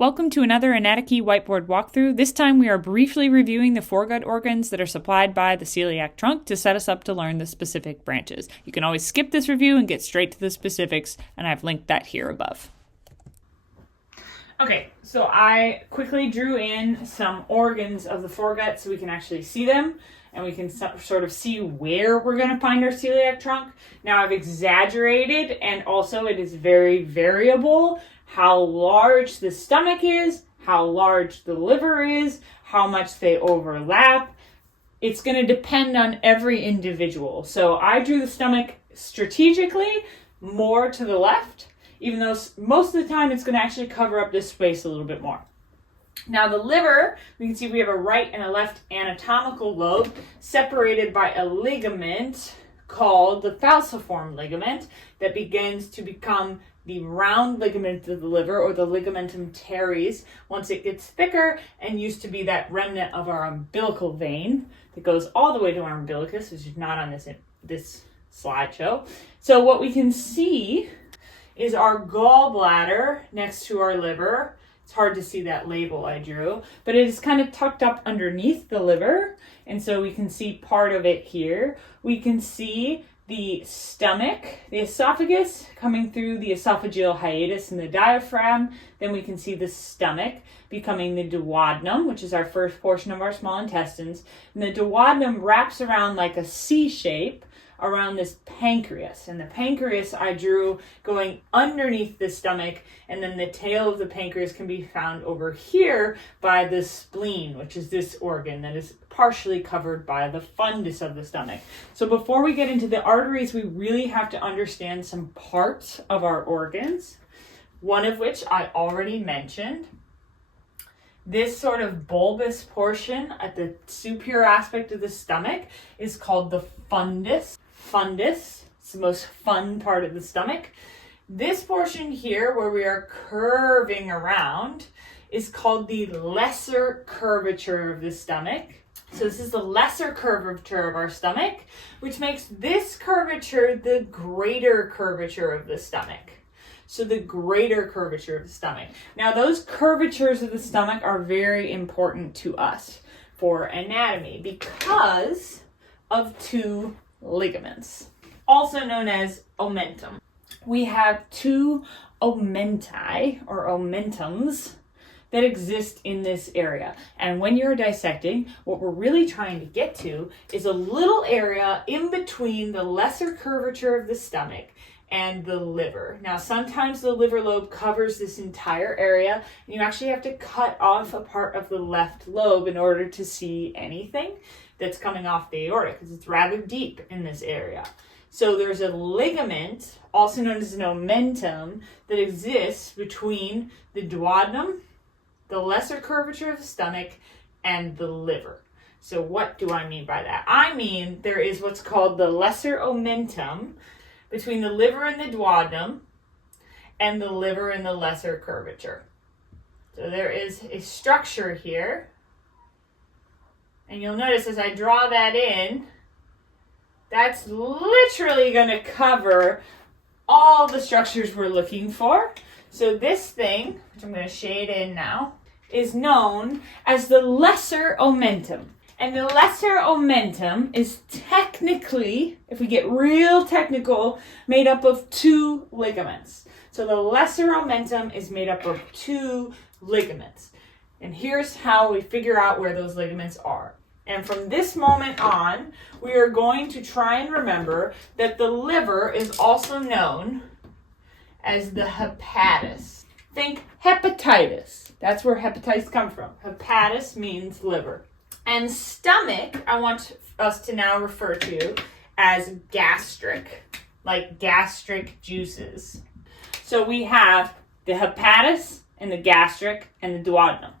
Welcome to another Anatomy Whiteboard walkthrough. This time we are briefly reviewing the foregut organs that are supplied by the celiac trunk to set us up to learn the specific branches. You can always skip this review and get straight to the specifics, and I've linked that here above. Okay, so I quickly drew in some organs of the foregut so we can actually see them, and we can sort of see where we're going to find our celiac trunk. Now I've exaggerated, and also it is very variable how large the stomach is, how large the liver is, how much they overlap. It's going to depend on every individual. So I drew the stomach strategically more to the left, even though most of the time it's going to actually cover up this space a little bit more. Now the liver, we can see we have a right and a left anatomical lobe separated by a ligament called the falciform ligament that begins to become the round ligament of the liver, or the ligamentum teres, once it gets thicker and used to be that remnant of our umbilical vein that goes all the way to our umbilicus, which is not on this slideshow. So what we can see is our gallbladder next to our liver. It's hard to see that label I drew, but it is kind of tucked up underneath the liver, and so we can see part of it here. We can see the stomach, the esophagus, coming through the esophageal hiatus and the diaphragm. Then we can see the stomach becoming the duodenum, which is our first portion of our small intestines. And the duodenum wraps around like a C shape around this pancreas. And the pancreas I drew going underneath the stomach, and then the tail of the pancreas can be found over here by the spleen, which is this organ that is partially covered by the fundus of the stomach. So before we get into the arteries, we really have to understand some parts of our organs, one of which I already mentioned. This sort of bulbous portion at the superior aspect of the stomach is called the fundus. Fundus, it's the most fun part of the stomach. This portion here where we are curving around is called the lesser curvature of the stomach. So this is the lesser curvature of our stomach, which makes this curvature the greater curvature of the stomach. So the greater curvature of the stomach. Now those curvatures of the stomach are very important to us for anatomy because of two ligaments, also known as omentum. We have two omenti or omentums that exist in this area. And when you're dissecting, what we're really trying to get to is a little area in between the lesser curvature of the stomach and the liver. Now, sometimes the liver lobe covers this entire area, and you actually have to cut off a part of the left lobe in order to see anything that's coming off the aorta, because it's rather deep in this area. So there's a ligament, also known as an omentum, that exists between the duodenum, the lesser curvature of the stomach, and the liver. So what do I mean by that? I mean there is what's called the lesser omentum between the liver and the duodenum, and the liver and the lesser curvature. So there is a structure here, and you'll notice as I draw that in, that's literally going to cover all the structures we're looking for. So this thing, which I'm going to shade in now, is known as the lesser omentum. And the lesser omentum is technically, if we get real technical, made up of two ligaments. So the lesser omentum is made up of two ligaments. And here's how we figure out where those ligaments are. And from this moment on, we are going to try and remember that the liver is also known as the hepatis. Think hepatitis. That's where hepatitis come from. Hepatis means liver. And stomach, I want us to now refer to as gastric, like gastric juices. So we have the hepatis and the gastric and the duodenum.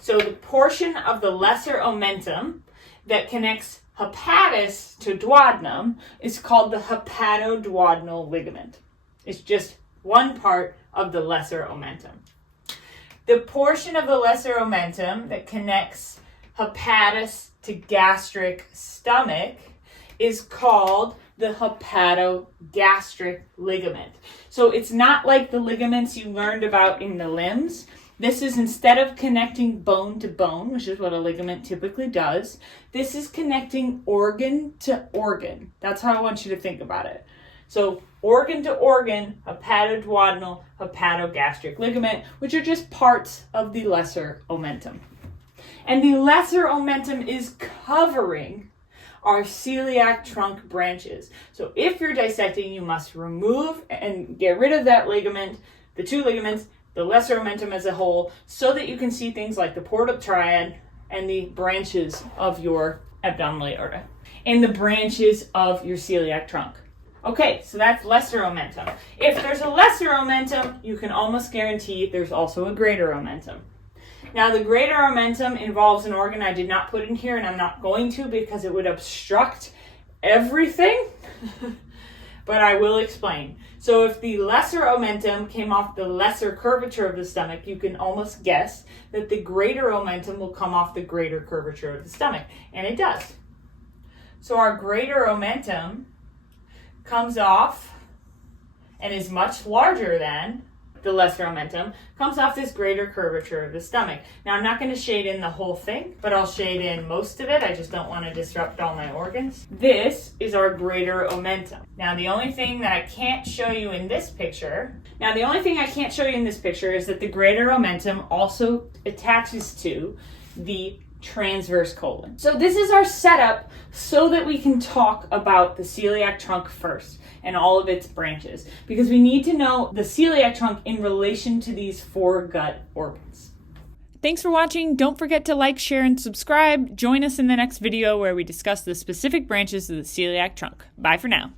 So the portion of the lesser omentum that connects hepatis to duodenum is called the hepatoduodenal ligament. It's just one part of the lesser omentum. The portion of the lesser omentum that connects hepatis to gastric stomach is called the hepatogastric ligament. So it's not like the ligaments you learned about in the limbs. This is, instead of connecting bone to bone, which is what a ligament typically does, this is connecting organ to organ. That's how I want you to think about it. So organ to organ, hepatoduodenal, hepatogastric ligament, which are just parts of the lesser omentum. And the lesser omentum is covering our celiac trunk branches. So if you're dissecting, you must remove and get rid of that ligament, the two ligaments, the lesser omentum as a whole, so that you can see things like the portal triad and the branches of your abdominal aorta and the branches of your celiac trunk. Okay, so that's lesser omentum. If there's a lesser omentum, you can almost guarantee there's also a greater omentum. Now, the greater omentum involves an organ I did not put in here, and I'm not going to because it would obstruct everything, but I will explain. So if the lesser omentum came off the lesser curvature of the stomach, you can almost guess that the greater omentum will come off the greater curvature of the stomach, and it does. So our greater omentum comes off and is much larger than the lesser omentum, comes off this greater curvature of the stomach. Now, I'm not going to shade in the whole thing, but I'll shade in most of it. I just don't want to disrupt all my organs. This is our greater omentum. Now, the only thing that I can't show you in this picture is that the greater omentum also attaches to the transverse colon. So this is our setup so that we can talk about the celiac trunk first and all of its branches, because we need to know the celiac trunk in relation to these four gut organs. Thanks for watching. Don't forget to like, share, and subscribe. Join us in the next video where we discuss the specific branches of the celiac trunk. Bye for now.